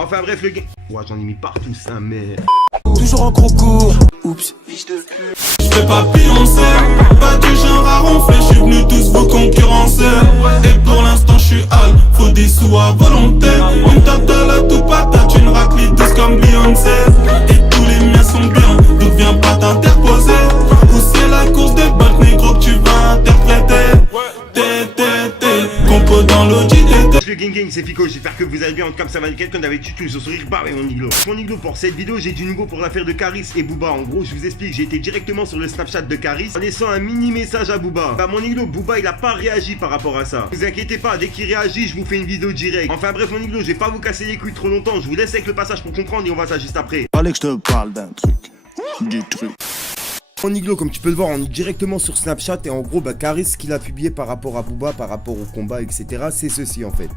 Enfin bref le game. Ouais, j'en ai mis partout ça, mais... Toujours en concours. Oups, fiche de pute. J'fais pas Beyoncé, pas du genre à ronfler. J'suis venu tous vous concurrencer. Et pour l'instant j'suis hal, faut des sous à volonté. On me tape de la tout patate, une raclée douce comme Beyoncé. Et tous les miens sont bien, donc viens pas t'interposer. Ou c'est la course des bottes négro que tu vas interpréter. Compo dans l'audit. Le gang, c'est Fico, j'espère que vous allez bien. En tout cas, ça va nickel comme d'habitude, tous au sourire, bah, mon iglo. Mon iglo, pour cette vidéo, j'ai du nouveau pour l'affaire de Caris et Booba. En gros, je vous explique, j'ai été directement sur le Snapchat de Caris en laissant un mini message à Booba. Bah, mon iglo, Booba, il a pas réagi par rapport à ça. Vous inquiétez pas, dès qu'il réagit, je vous fais une vidéo directe. Enfin, bref, mon iglo, je vais pas vous casser les couilles trop longtemps. Je vous laisse avec le passage pour comprendre et on va ça juste après. Fallait que je te parle d'un truc. Du truc. Mon iglo, comme tu peux le voir, on est directement sur Snapchat et en gros, bah, Caris, ce qu'il a publié par rapport à Booba, par rapport au combat, etc., c'est ceci en fait.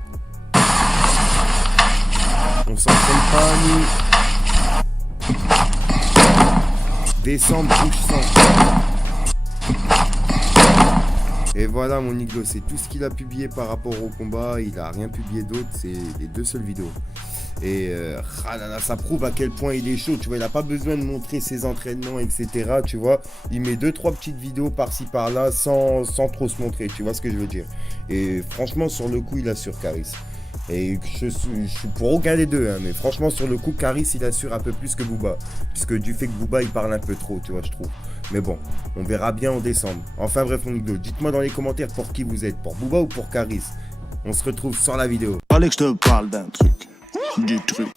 On s'entraîne pas, nous. Décembre, bouge sans. Et voilà, mon iglo, c'est tout ce qu'il a publié par rapport au combat. Il a rien publié d'autre, c'est les deux seules vidéos. Et ça prouve à quel point il est chaud, tu vois, il a pas besoin de montrer ses entraînements, etc., tu vois, il met 2-3 petites vidéos par-ci par-là sans trop se montrer, tu vois ce que je veux dire. Et franchement, sur le coup, il assure Caris. Et je suis pour aucun des deux, hein, mais franchement, sur le coup, Caris, il assure un peu plus que Booba, puisque du fait que Booba, il parle un peu trop, tu vois, je trouve. Mais bon, on verra bien en décembre. Enfin bref, mon iglo, dites-moi dans les commentaires pour qui vous êtes, pour Booba ou pour Caris. On se retrouve sur la vidéo. Fallait que je te parle d'un truc. Du truc.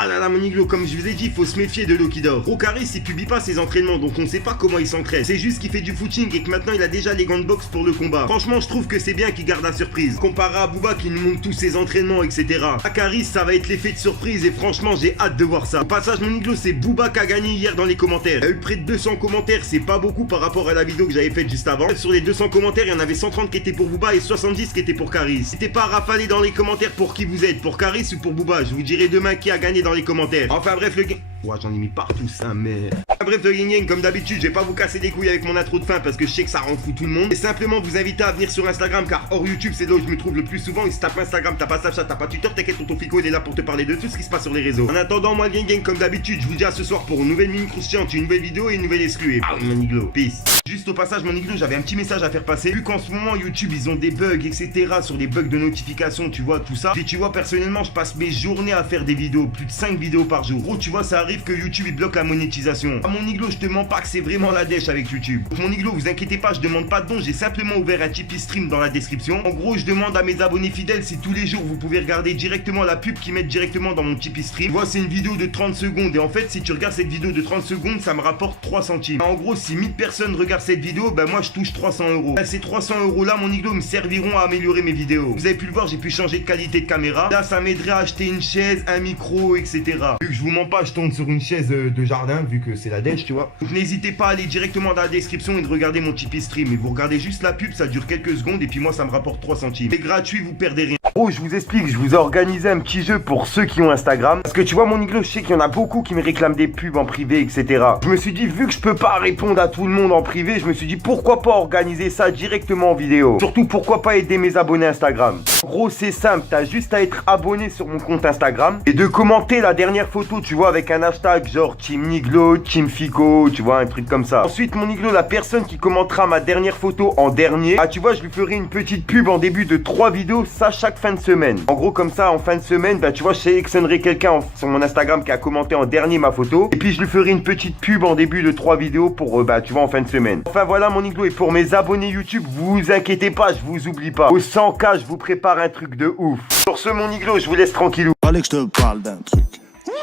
Ah là là, mon iglo, comme je vous ai dit, faut se méfier de l'eau qui dort. Gros Caris, il publie pas ses entraînements, donc on sait pas comment il s'entraîne. C'est juste qu'il fait du footing et que maintenant il a déjà les gants de boxe pour le combat. Franchement, je trouve que c'est bien qu'il garde la surprise. Comparé à Booba qui nous montre tous ses entraînements, etc. À Caris, ça va être l'effet de surprise et franchement, j'ai hâte de voir ça. Au passage, mon iglo, c'est Booba qui a gagné hier dans les commentaires. Il y a eu près de 200 commentaires, c'est pas beaucoup par rapport à la vidéo que j'avais faite juste avant. Sur les 200 commentaires, il y en avait 130 qui étaient pour Booba et 70 qui étaient pour Caris. N'hésitez pas à rafaler dans les commentaires pour qui vous êtes, pour Caris ou pour Booba. Je vous dirai demain qui a gagné dans les commentaires. Enfin bref le gang... Ouais, j'en ai mis partout ça, mais... Enfin bref le gang, comme d'habitude, je vais pas vous casser les couilles avec mon intro de fin parce que je sais que ça rend fou tout le monde. Et simplement vous inviter à venir sur Instagram car hors YouTube c'est là où je me trouve le plus souvent. Et si t'as pas Instagram, t'as pas Snapchat, t'as pas Twitter, t'inquiète, ton Fico il est là pour te parler de tout ce qui se passe sur les réseaux. En attendant, moi le gang, comme d'habitude, je vous dis à ce soir pour une nouvelle mini croustillante, une nouvelle vidéo et une nouvelle exclue. Et ah oui mon iglo, peace. Juste au passage mon iglo, j'avais un petit message à faire passer. Vu qu'en ce moment YouTube ils ont des bugs, etc. sur des bugs de notification, tu vois, tout ça. Puis tu vois, personnellement je passe mes journées à faire des vidéos, plus de 5 vidéos par jour. Gros, tu vois, ça arrive que YouTube il bloque la monétisation. À mon iglo, je te mens pas que c'est vraiment la dèche avec YouTube. Donc mon iglo, vous inquiétez pas, je demande pas de dons, j'ai simplement ouvert un Tipeee Stream dans la description. En gros, je demande à mes abonnés fidèles si tous les jours vous pouvez regarder directement la pub qu'ils mettent directement dans mon Tipeee Stream. Tu vois, c'est une vidéo de 30 secondes et en fait, si tu regardes cette vidéo de 30 secondes, ça me rapporte 3 centimes. En gros, si 1000 personnes regardent cette vidéo, ben moi je touche 300 euros. Ces 300 euros là, mon iglo, me serviront à améliorer mes vidéos. Vous avez pu le voir, j'ai pu changer de qualité de caméra. Là, ça m'aiderait à acheter une chaise, un micro, etc. Vu que je vous mens pas, je tourne sur une chaise de jardin, vu que c'est la dèche, tu vois. Donc n'hésitez pas à aller directement dans la description et de regarder mon Tipeee Stream. Et vous regardez juste la pub, ça dure quelques secondes et puis moi ça me rapporte 3 centimes. C'est gratuit, vous perdez rien. Oh, je vous explique, je vous ai organisé un petit jeu pour ceux qui ont Instagram. Parce que tu vois, mon iglo, je sais qu'il y en a beaucoup qui me réclament des pubs en privé, etc. Je me suis dit, vu que je peux pas répondre à tout le monde en privé, je me suis dit, pourquoi pas organiser ça directement en vidéo. Surtout, pourquoi pas aider mes abonnés Instagram. En gros, c'est simple, t'as juste à être abonné sur mon compte Instagram et de commenter la dernière photo, tu vois, avec un hashtag genre Team Niglo, Team Fico, tu vois, un truc comme ça. Ensuite, mon iglo, la personne qui commentera ma dernière photo en dernier, ah, tu vois, je lui ferai une petite pub en début de 3 vidéos, ça chaque fin de semaine. En gros, comme ça, en fin de semaine, bah, tu vois, je sélectionnerai quelqu'un sur mon Instagram qui a commenté en dernier ma photo et puis je lui ferai une petite pub en début de 3 vidéos pour, bah, tu vois, en fin de semaine. Enfin, voilà, mon iglo, et pour mes abonnés YouTube, vous inquiétez pas, je vous oublie pas. Au 100K, je vous prépare un truc de ouf. Sur ce, mon iglo, je vous laisse tranquillou. Fallait que je te parle d'un truc.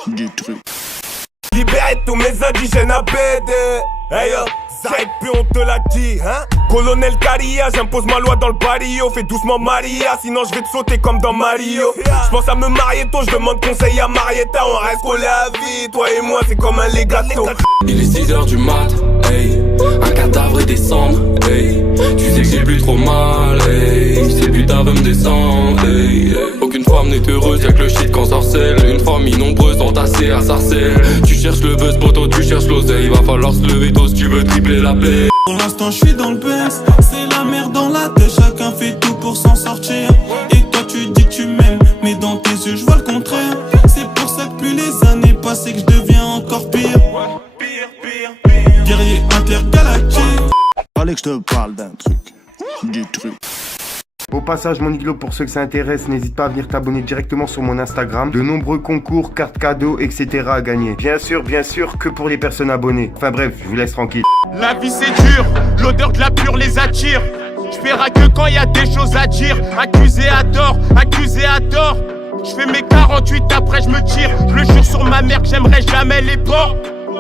Du truc. Libérez tous mes indigènes à BD. Hey yo, ça et puis on te l'a dit, hein. Colonel Caria, j'impose ma loi dans le barrio. Fais doucement Maria, sinon je vais te sauter comme dans Mario. J'pense à me marier tôt, je demande conseil à Marietta. On reste collés à vie, toi et moi c'est comme un legato. Il est 6h du mat, hey. Un cadavre descendre, hey. Tu sais que j'ai plus trop mal, hey. Ces putains veulent me descendre, hey. Aucune femme n'est heureuse, y'a que le shit qu'on sorcelle. Une famille nombreuse entassée à Sarcelles. Tu cherches le buzz, poto, tu cherches l'oseille. Va falloir se lever tôt si tu veux tripler la paix. Pour l'instant je suis dans le BS, c'est la merde dans la tête. Chacun fait tout pour s'en sortir. Et toi tu dis que tu m'aimes, mais dans tes yeux je vois le contraire. C'est Au passage, mon Iglo, pour ceux que ça intéresse, n'hésite pas à venir t'abonner directement sur mon Instagram. De nombreux concours, cartes cadeaux, etc. à gagner. Bien sûr, que pour les personnes abonnées. Enfin bref, je vous laisse tranquille. La vie c'est dur, l'odeur de la pure les attire. Je verrai que quand y a des choses à dire. Accusé à tort, accusé à tort. Je fais mes 48 après je me tire. Je le jure sur ma mère que j'aimerais jamais les porcs.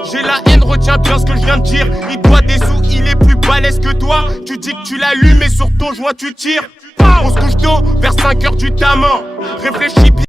J'ai la haine, retiens bien ce que je viens de dire. Il doit des sous, il est plus balèze que toi. Tu dis que tu l'allumes et sur ton joint tu tires. On se couche tôt, vers 5h du tamin. Réfléchis bien.